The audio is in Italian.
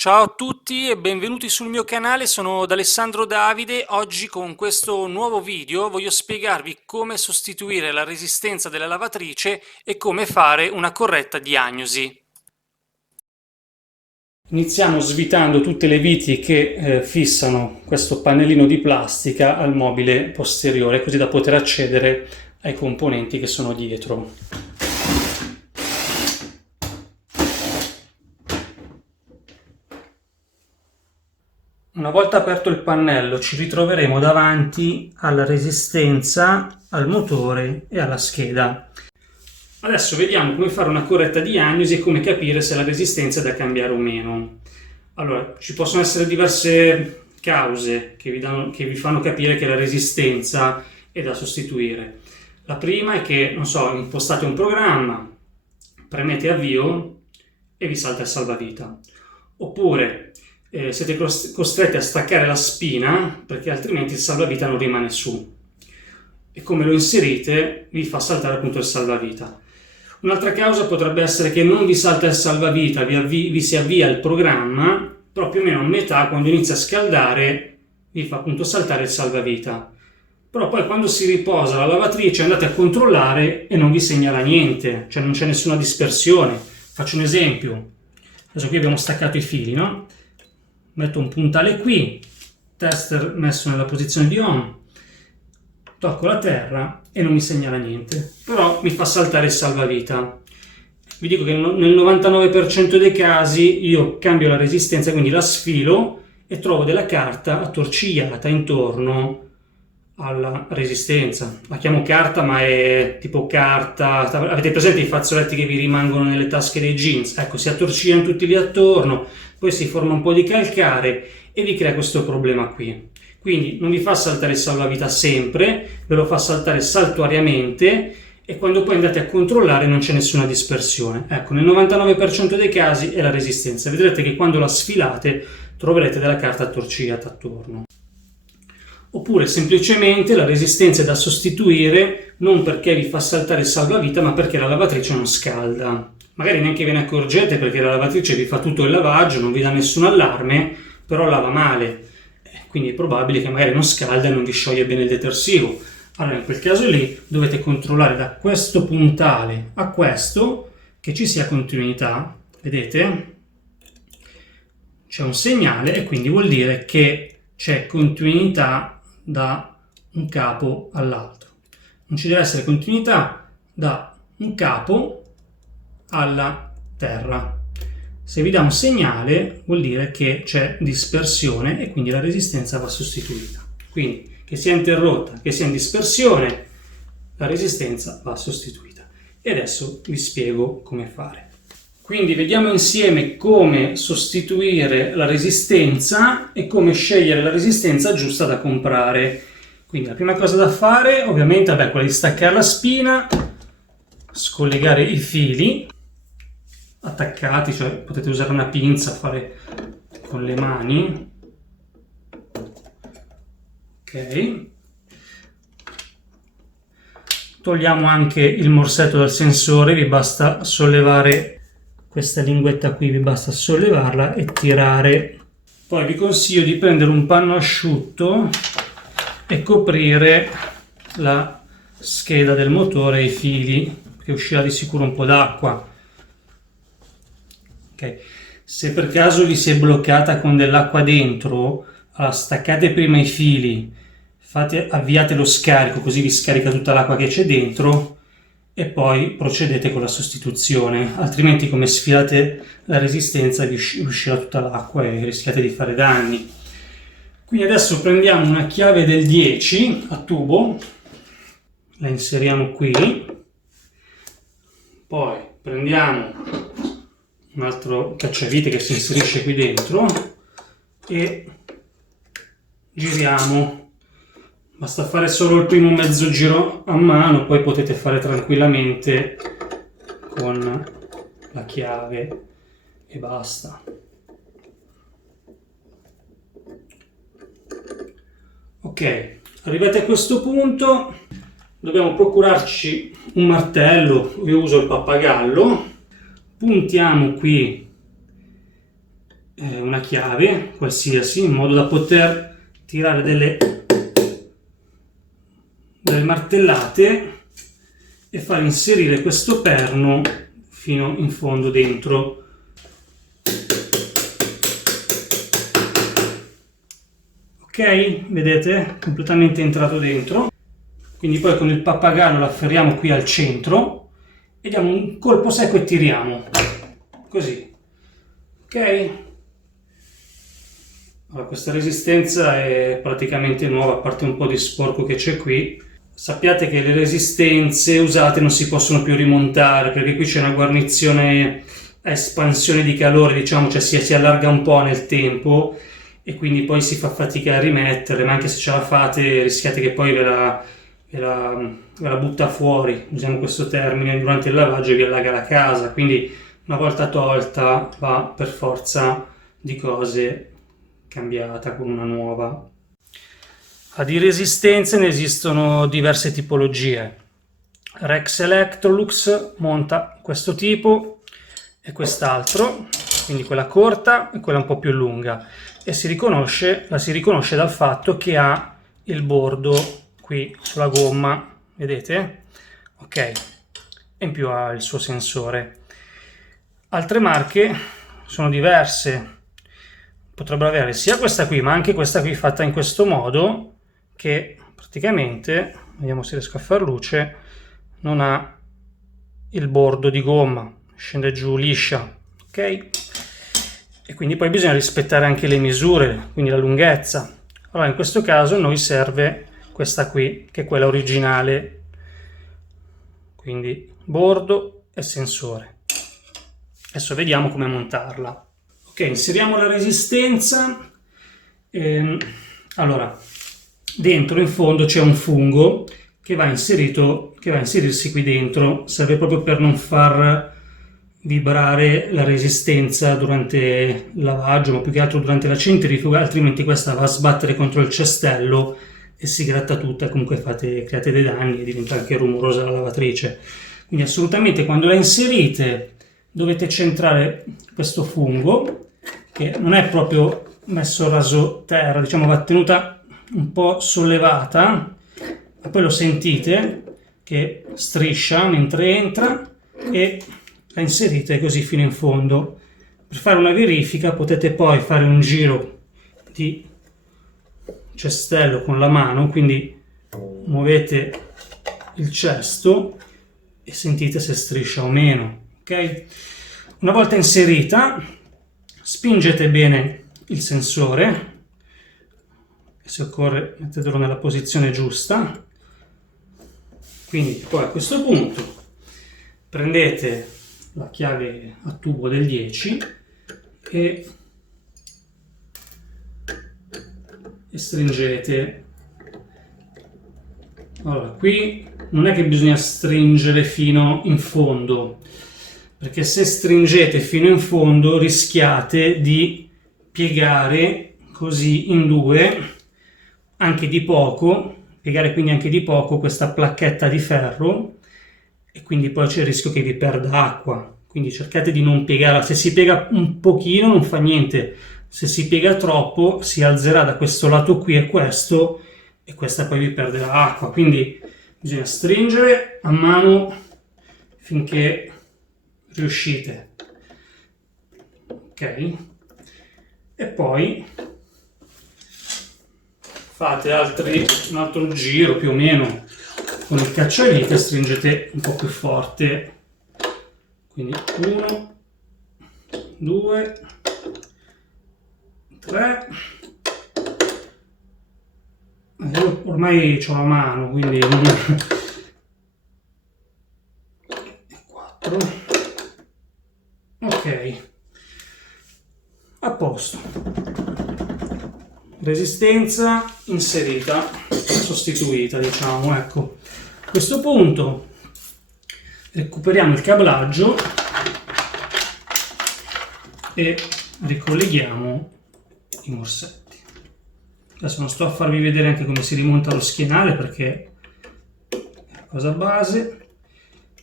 Ciao a tutti e benvenuti sul mio canale, sono D'Alessandro Davide. Oggi con questo nuovo video voglio spiegarvi come sostituire la resistenza della lavatrice e come fare una corretta diagnosi. Iniziamo svitando tutte le viti che fissano questo pannellino di plastica al mobile posteriore, così da poter accedere ai componenti che sono dietro. Una volta aperto il pannello ci ritroveremo davanti alla resistenza, al motore e alla scheda. Adesso vediamo come fare una corretta diagnosi e come capire se la resistenza è da cambiare o meno. Allora, ci possono essere diverse cause che vi fanno capire che la resistenza è da sostituire. La prima è che, non so, impostate un programma, premete avvio e vi salta il salvavita. Oppure siete costretti a staccare la spina perché altrimenti il salvavita non rimane su. E come lo inserite vi fa saltare appunto il salvavita. Un'altra causa potrebbe essere che non vi salta il salvavita, vi si avvia il programma, però più o meno a metà, quando inizia a scaldare, vi fa appunto saltare il salvavita. Però poi quando si riposa la lavatrice andate a controllare e non vi segnala niente, cioè non c'è nessuna dispersione. Faccio un esempio. Adesso qui abbiamo staccato i fili, no? Metto un puntale qui, tester messo nella posizione di on, tocco la terra e non mi segnala niente, però mi fa saltare il salvavita. Vi dico che nel 99% dei casi io cambio la resistenza, quindi la sfilo e trovo della carta attorcigliata intorno alla resistenza. La chiamo carta, ma è tipo carta, avete presente i fazzoletti che vi rimangono nelle tasche dei jeans? Ecco, si attorcigliano tutti lì attorno, poi si forma un po' di calcare e vi crea questo problema qui. Quindi non vi fa saltare il salvavita sempre, ve lo fa saltare saltuariamente e quando poi andate a controllare non c'è nessuna dispersione. Ecco, nel 99% dei casi è la resistenza. Vedrete che quando la sfilate troverete della carta attorcigliata attorno. Oppure semplicemente la resistenza è da sostituire non perché vi fa saltare il salvavita, ma perché la lavatrice non scalda. Magari neanche ve ne accorgete perché la lavatrice vi fa tutto il lavaggio, non vi dà nessun allarme, però lava male. Quindi è probabile che magari non scalda e non vi scioglie bene il detersivo. Allora in quel caso lì dovete controllare da questo puntale a questo che ci sia continuità. Vedete? C'è un segnale e quindi vuol dire che c'è continuità da un capo all'altro. Non ci deve essere continuità da un capo alla terra. Se vi dà un segnale vuol dire che c'è dispersione e quindi la resistenza va sostituita. Quindi che sia interrotta, che sia in dispersione, la resistenza va sostituita. E adesso vi spiego come fare. Quindi vediamo insieme come sostituire la resistenza e come scegliere la resistenza giusta da comprare. Quindi la prima cosa da fare ovviamente è quella di staccare la spina, scollegare i fili attaccati, cioè potete usare una pinza, fare con le mani. Ok. Togliamo anche il morsetto dal sensore, vi basta sollevare questa linguetta qui, vi basta sollevarla e tirare. Poi vi consiglio di prendere un panno asciutto e coprire la scheda del motore e i fili, che uscirà di sicuro un po' d'acqua. Okay. Se per caso vi si è bloccata con dell'acqua dentro, allora staccate prima i fili, avviate lo scarico così vi scarica tutta l'acqua che c'è dentro e poi procedete con la sostituzione, altrimenti come sfilate la resistenza vi uscirà tutta l'acqua e rischiate di fare danni. Quindi adesso prendiamo una chiave del 10 a tubo, la inseriamo qui, poi prendiamo un altro cacciavite che si inserisce qui dentro e giriamo. Basta fare solo il primo mezzo giro a mano, poi potete fare tranquillamente con la chiave e basta. Ok, arrivati a questo punto dobbiamo procurarci un martello, io uso il pappagallo, puntiamo qui una chiave qualsiasi in modo da poter tirare delle martellate e far inserire questo perno fino in fondo dentro. Ok, vedete? Completamente entrato dentro. Quindi poi con il pappagallo lo afferriamo qui al centro e diamo un colpo secco e tiriamo. Così. Ok? Allora, questa resistenza è praticamente nuova, a parte un po' di sporco che c'è qui. Sappiate che le resistenze usate non si possono più rimontare, perché qui c'è una guarnizione a espansione di calore, diciamo, cioè si allarga un po' nel tempo e quindi poi si fa fatica a rimettere, ma anche se ce la fate rischiate che poi ve la butta fuori, usiamo questo termine, durante il lavaggio e vi allaga la casa, quindi una volta tolta va per forza di cose cambiata con una nuova. Di resistenze ne esistono diverse tipologie. Rex Electrolux monta questo tipo e quest'altro, quindi quella corta e quella un po' più lunga, e la si riconosce dal fatto che ha il bordo qui sulla gomma, vedete? Ok, e in più ha il suo sensore. Altre marche sono diverse, potrebbero avere sia questa qui ma anche questa qui fatta in questo modo, che praticamente, vediamo se riesco a far luce, non ha il bordo di gomma, scende giù liscia, ok? E quindi poi bisogna rispettare anche le misure, quindi la lunghezza. Allora in questo caso a noi serve questa qui, che è quella originale, quindi bordo e sensore. Adesso vediamo come montarla. Ok, inseriamo la resistenza. Allora, dentro in fondo c'è un fungo che va a inserirsi qui dentro, serve proprio per non far vibrare la resistenza durante il lavaggio, ma più che altro durante la centrifuga, altrimenti questa va a sbattere contro il cestello e si gratta tutta, comunque create dei danni e diventa anche rumorosa la lavatrice. Quindi assolutamente quando la inserite dovete centrare questo fungo, che non è proprio messo raso terra, diciamo va tenuta un po' sollevata, ma poi lo sentite che striscia mentre entra e la inserite così fino in fondo. Per fare una verifica potete poi fare un giro di cestello con la mano, quindi muovete il cesto e sentite se striscia o meno. Ok? Una volta inserita spingete bene il sensore, se occorre mettetelo nella posizione giusta, quindi poi a questo punto prendete la chiave a tubo del 10 e stringete. Allora, qui non è che bisogna stringere fino in fondo, perché se stringete fino in fondo rischiate di piegare così in due, anche di poco, piegare quindi anche di poco questa placchetta di ferro, e quindi poi c'è il rischio che vi perda acqua. Quindi cercate di non piegarla. Se si piega un pochino non fa niente, se si piega troppo si alzerà da questo lato qui e questa poi vi perderà acqua. Quindi bisogna stringere a mano finché riuscite. Ok? E poi fate un altro giro più o meno con il cacciavite, stringete un po' più forte, quindi 1, 2, 3, io ormai ho la mano, quindi 4, ok, a posto. Resistenza inserita, sostituita, diciamo, ecco. A questo punto recuperiamo il cablaggio e ricolleghiamo i morsetti. Adesso non sto a farvi vedere anche come si rimonta lo schienale perché è la cosa base.